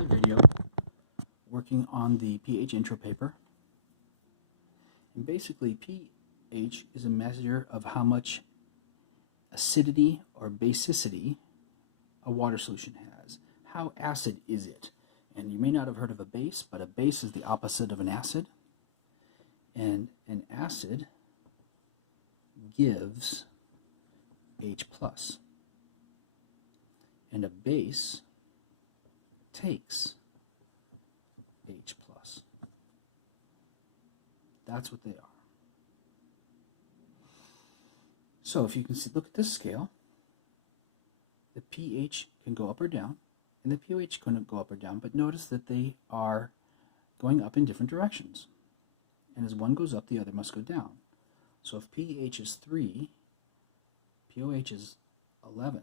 my video working on the pH intro paper. And basically pH is a measure of how much acidity or basicity a water solution has. How acid is it? And you may not have heard of a base, but a base is the opposite of an acid. And an acid gives H+. And a base takes H+. That's what they are. So if you can see, look at this scale, the pH can go up or down, and the pH couldn't go up or down, but notice that they are going up in different directions. And as one goes up, the other must go down. So if pH is 3, pOH is 11.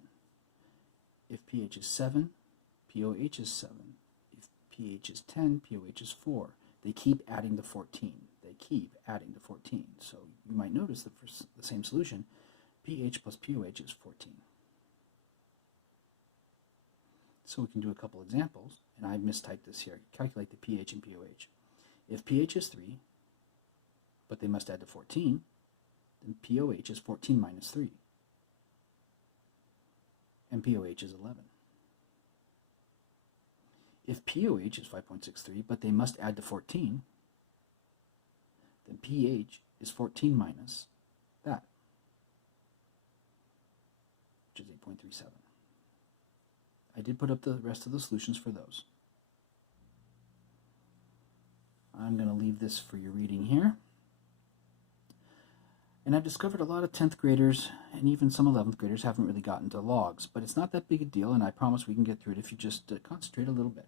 If pH is 7, pOH is 7. If pH is 10, pOH is 4. They keep adding to 14. They keep adding to 14. So you might notice that for the same solution, pH plus pOH is 14. So we can do a couple examples, and I mistyped this here. Calculate the pH and pOH. If pH is 3, but they must add to 14, then pOH is 14 minus 3. And pOH is 11. If pOH is 5.63, but they must add to 14, then pH is 14 minus that, which is 8.37. I did put up the rest of the solutions for those. I'm going to leave this for your reading here. And I've discovered a lot of 10th graders and even some 11th graders haven't really gotten to logs, but it's not that big a deal, and I promise we can get through it if you just concentrate a little bit.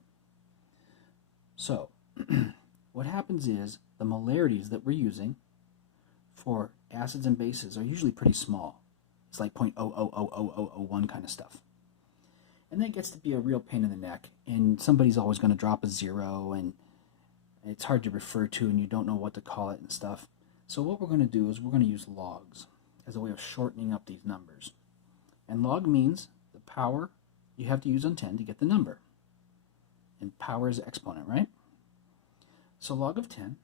So, what happens is the molarities that we're using for acids and bases are usually pretty small. It's like 0.000001 kind of stuff. And that gets to be a real pain in the neck, and somebody's always going to drop a 0, and it's hard to refer to, and you don't know what to call it and stuff. So what we're going to do is we're going to use logs as a way of shortening up these numbers. And log means the power you have to use on 10 to get the number. And power is exponent, right? So log of 10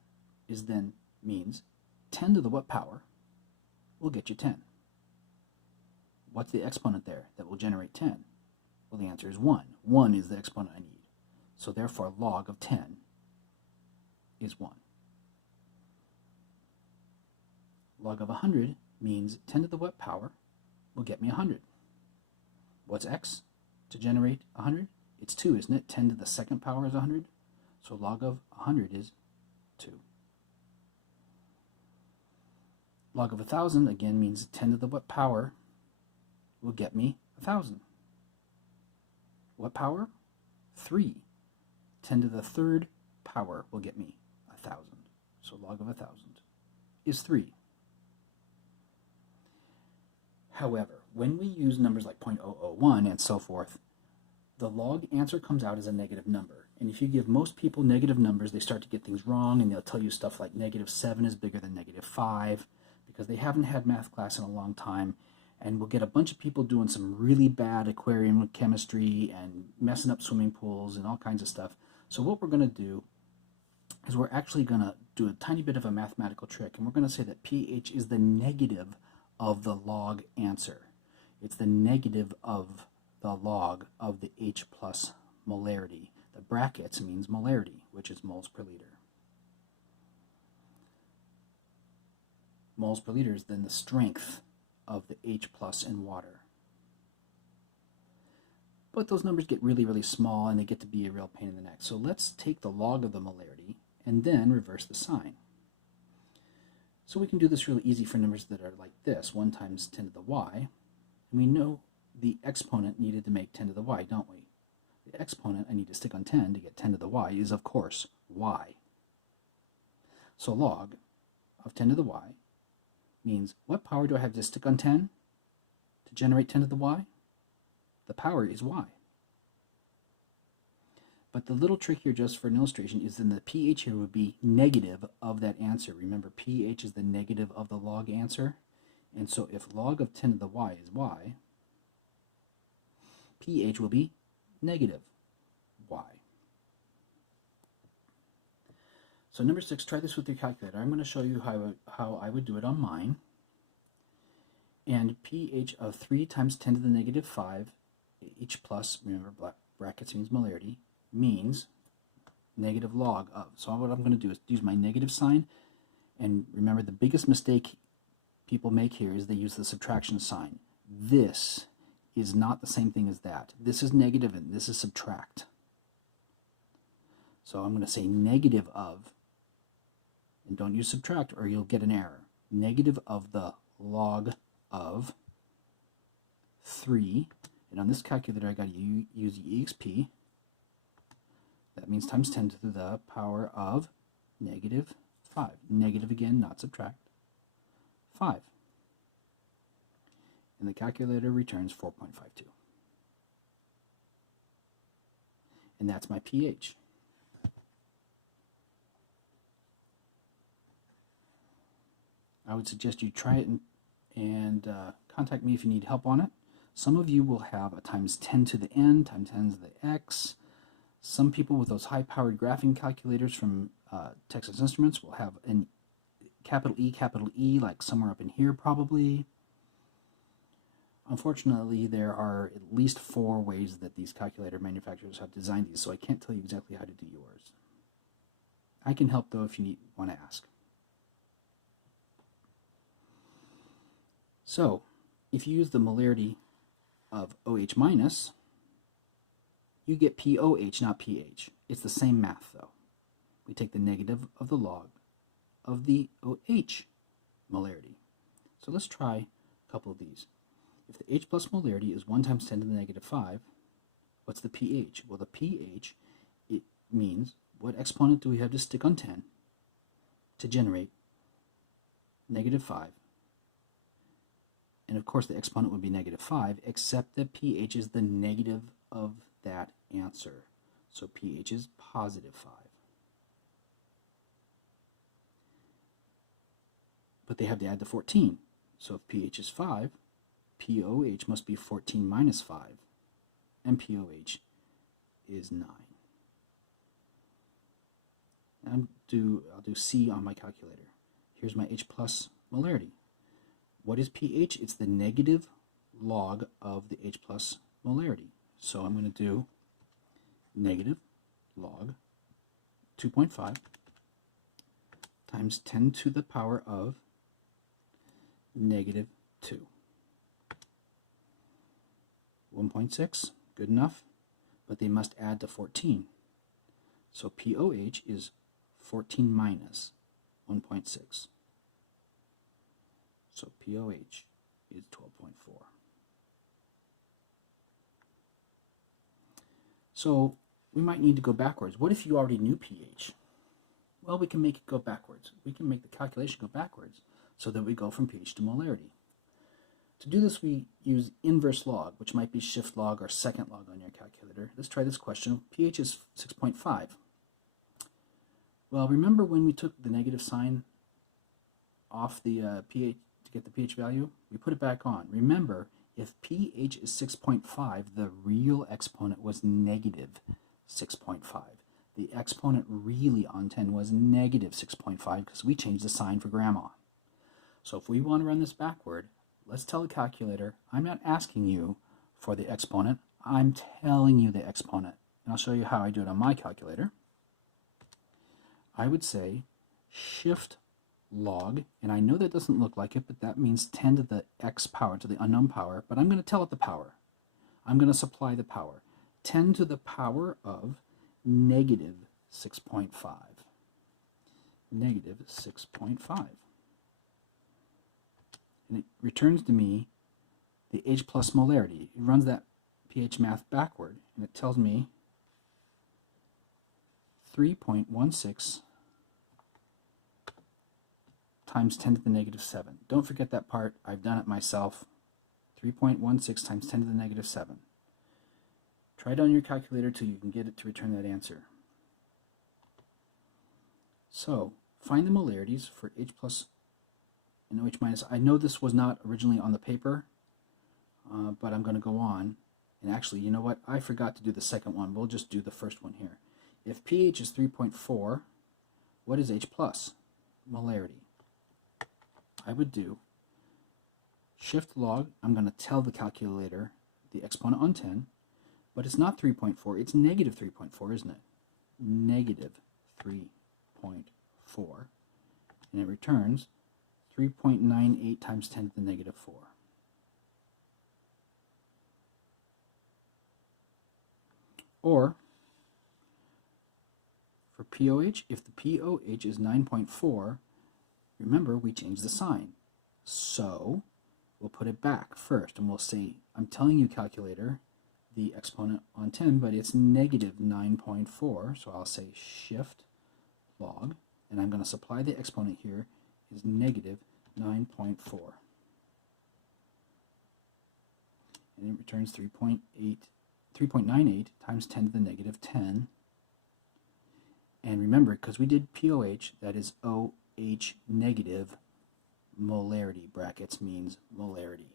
is then means 10 to the what power will get you 10. What's the exponent there that will generate 10? Well, the answer is 1. 1 is the exponent I need. So therefore log of 10 is 1. Log of 100 means 10 to the what power will get me 100. What's x to generate 100? It's 2, isn't it? 10 to the second power is 100. So log of 100 is 2. Log of 1,000 again means 10 to the what power will get me 1,000. What power? 3. 10 to the third power will get me 1,000. So log of 1,000 is 3. However, when we use numbers like 0.001 and so forth, the log answer comes out as a negative number. And if you give most people negative numbers, they start to get things wrong, and they'll tell you stuff like -7 is bigger than -5 because they haven't had math class in a long time. And we'll get a bunch of people doing some really bad aquarium chemistry and messing up swimming pools and all kinds of stuff. So what we're going to do is we're actually going to do a tiny bit of a mathematical trick, and we're going to say that pH is the negative of the log answer. It's the negative of the log of the H plus molarity. The brackets means molarity, which is moles per liter. Moles per liter is then the strength of the H plus in water. But those numbers get really, really small, and they get to be a real pain in the neck. So let's take the log of the molarity and then reverse the sign. So we can do this really easy for numbers that are like this, 1 times 10 to the y. And we know the exponent needed to make 10 to the y, don't we? The exponent I need to stick on 10 to get 10 to the y is, of course, y. So log of 10 to the y means what power do I have to stick on 10 to generate 10 to the y? The power is y. But the little trick here, just for an illustration, is then the pH here would be negative of that answer. Remember, pH is the negative of the log answer. And so if log of 10 to the y is y, pH will be negative y. So number 6, try this with your calculator. I'm going to show you how I would do it on mine. And pH of 3 times 10 to the negative 5, H plus, remember brackets means molarity, means negative log of. So what I'm going to do is use my negative sign. And remember, the biggest mistake people make here is they use the subtraction sign. This is not the same thing as that. This is negative and this is subtract. So I'm going to say negative of, and don't use subtract or you'll get an error. Negative of the log of 3. And on this calculator I got to use EXP. That means times 10 to the power of negative 5. Negative again, not subtract. 5. And the calculator returns 4.52. And that's my pH. I would suggest you try it and contact me if you need help on it. Some of you will have a times 10 to the n, times 10 to the x. Some people with those high-powered graphing calculators from Texas Instruments will have an capital E, like somewhere up in here probably. Unfortunately, there are at least 4 ways that these calculator manufacturers have designed these, so I can't tell you exactly how to do yours. I can help, though, if you want to ask. So, if you use the molarity of OH minus, you get POH, not pH. It's the same math, though. We take the negative of the log of the OH molarity. So let's try a couple of these. If the H plus molarity is 1 times 10 to the negative 5, what's the pH? Well, the pH, it means what exponent do we have to stick on 10 to generate negative 5? And of course the exponent would be negative 5, except that pH is the negative of that answer. So pH is positive 5. But they have to add the 14. So if pH is 5, POH must be 14 minus 5, and POH is 9. And I'll do C on my calculator. Here's my H plus molarity. What is pH? It's the negative log of the H plus molarity. So I'm going to do negative log 2.5 times 10 to the power of negative 2. 1.6, good enough, but they must add to 14. So POH is 14 minus 1.6. So POH is 12.4. So we might need to go backwards. What if you already knew pH? Well, we can make it go backwards. We can make the calculation go backwards so that we go from pH to molarity. To do this, we use inverse log, which might be shift log or second log on your calculator. Let's try this question. pH is 6.5. Well, remember when we took the negative sign off the pH to get the pH value? We put it back on. Remember, if pH is 6.5, the real exponent was negative 6.5. The exponent really on 10 was negative 6.5 because we changed the sign for grandma. So if we want to run this backward, let's tell the calculator, I'm not asking you for the exponent, I'm telling you the exponent. And I'll show you how I do it on my calculator. I would say shift log, and I know that doesn't look like it, but that means 10 to the x power, to the unknown power, but I'm going to tell it the power. I'm going to supply the power. 10 to the power of negative 6.5. Negative 6.5. And it returns to me the H plus molarity. It runs that pH math backward, and it tells me 3.16 times 10 to the negative 7. Don't forget that part. I've done it myself. 3.16 times 10 to the negative 7. Try it on your calculator till you can get it to return that answer. So, find the molarities for H plus and OH minus. I know this was not originally on the paper, but I'm going to go on. And actually, you know what? I forgot to do the second one. We'll just do the first one here. If pH is 3.4, what is H plus? Molarity. I would do shift log. I'm going to tell the calculator the exponent on 10, but it's not 3.4, it's negative 3.4, isn't it? Negative 3.4, and it returns 3.98 times 10 to the negative 4. Or, for POH, if the POH is 9.4, remember we changed the sign. So, we'll put it back first, and we'll say, I'm telling you, calculator, the exponent on 10, but it's negative 9.4, so I'll say shift log, and I'm going to supply the exponent here is negative 9.4. And it returns 3.98 times 10 to the negative 10. And remember, because we did POH, that is OH negative, molarity, brackets means molarity.